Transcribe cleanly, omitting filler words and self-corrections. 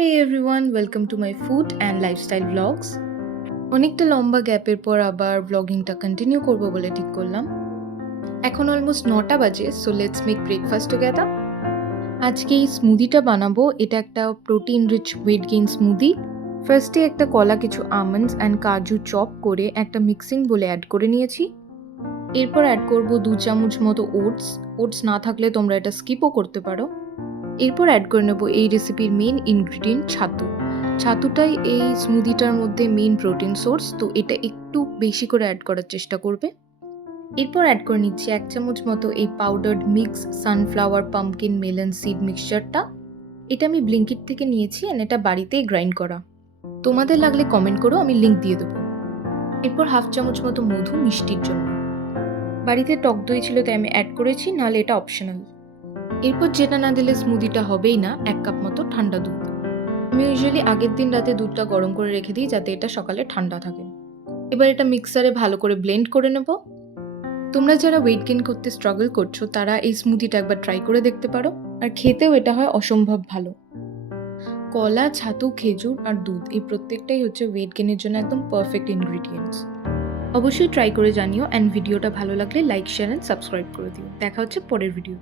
Hey everyone, welcome to my food and lifestyle vlogs. অনেকটা লম্বা গ্যাপের পর আবার ব্লগিংটা কন্টিনিউ করব বলে ঠিক করলাম। এখন অলমোস্ট 9টা বাজে, so let's make breakfast together. আজকে এই স্মুদিটা বানাবো। এটা একটা protein rich weight gain smoothie. ফার্স্টে একটা কলা, কিছু আমন্ডস অ্যান্ড কাজু চপ করে একটা মিক্সিং বলে অ্যাড করে নিয়েছি। এরপর অ্যাড করব 2 চামচ মতো ওটস না থাকলে তোমরা এটা স্কিপও করতে পারো। এরপর অ্যাড করে নেব এই রেসিপির মেইন ইনগ্রিডিয়েন্ট ছাতুটাই এই স্মুদিটার মধ্যে মেইন প্রোটিন সোর্স, তো এটা একটু বেশি করে অ্যাড করার চেষ্টা করবে। এরপর অ্যাড করে নিচ্ছি 1 চামচ মতো এই powdered mix sunflower pumpkin melon seed মিক্সচারটা। এটা আমি ব্লিঙ্কিট থেকে নিয়েছি আর এটা বাড়িতেই গ্রাইন্ড করা। তোমাদের লাগলে কমেন্ট করো, আমি লিঙ্ক দিয়ে দেবো। এরপর 1/2 চামচ মতো মধু মিষ্টির জন্য। বাড়িতে টক দই ছিল তাই আমি অ্যাড করেছি, নাহলে এটা অপশনাল। এরপর যেটা না দিলে স্মুদিটা হবেই না, 1 কাপ মতো ঠান্ডা দুধ। আমি ইউজুয়ালি আগের দিন রাতে দুধটা গরম করে রেখে দিই যাতে এটা সকালে ঠান্ডা থাকে। এবার এটা মিক্সারে ভালো করে ব্লেন্ড করে নেব। তোমরা যারা ওয়েট গেইন করতে স্ট্রাগল করছো তারা এই স্মুদিটা একবার ট্রাই করে দেখতে পারো। আর খেতেও এটা হয় অসম্ভব ভালো। কলা, ছাতু, খেজুর আর দুধ এই প্রত্যেকটাই হচ্ছে ওয়েট গেইনের জন্য একদম পারফেক্ট ইনগ্রিডিয়েন্টস। অবশ্যই ট্রাই করে জানিও, অ্যান্ড ভিডিওটা ভালো লাগলে লাইক, শেয়ার অ্যান্ড সাবস্ক্রাইব করে দিও। দেখা হচ্ছে পরের ভিডিওতে।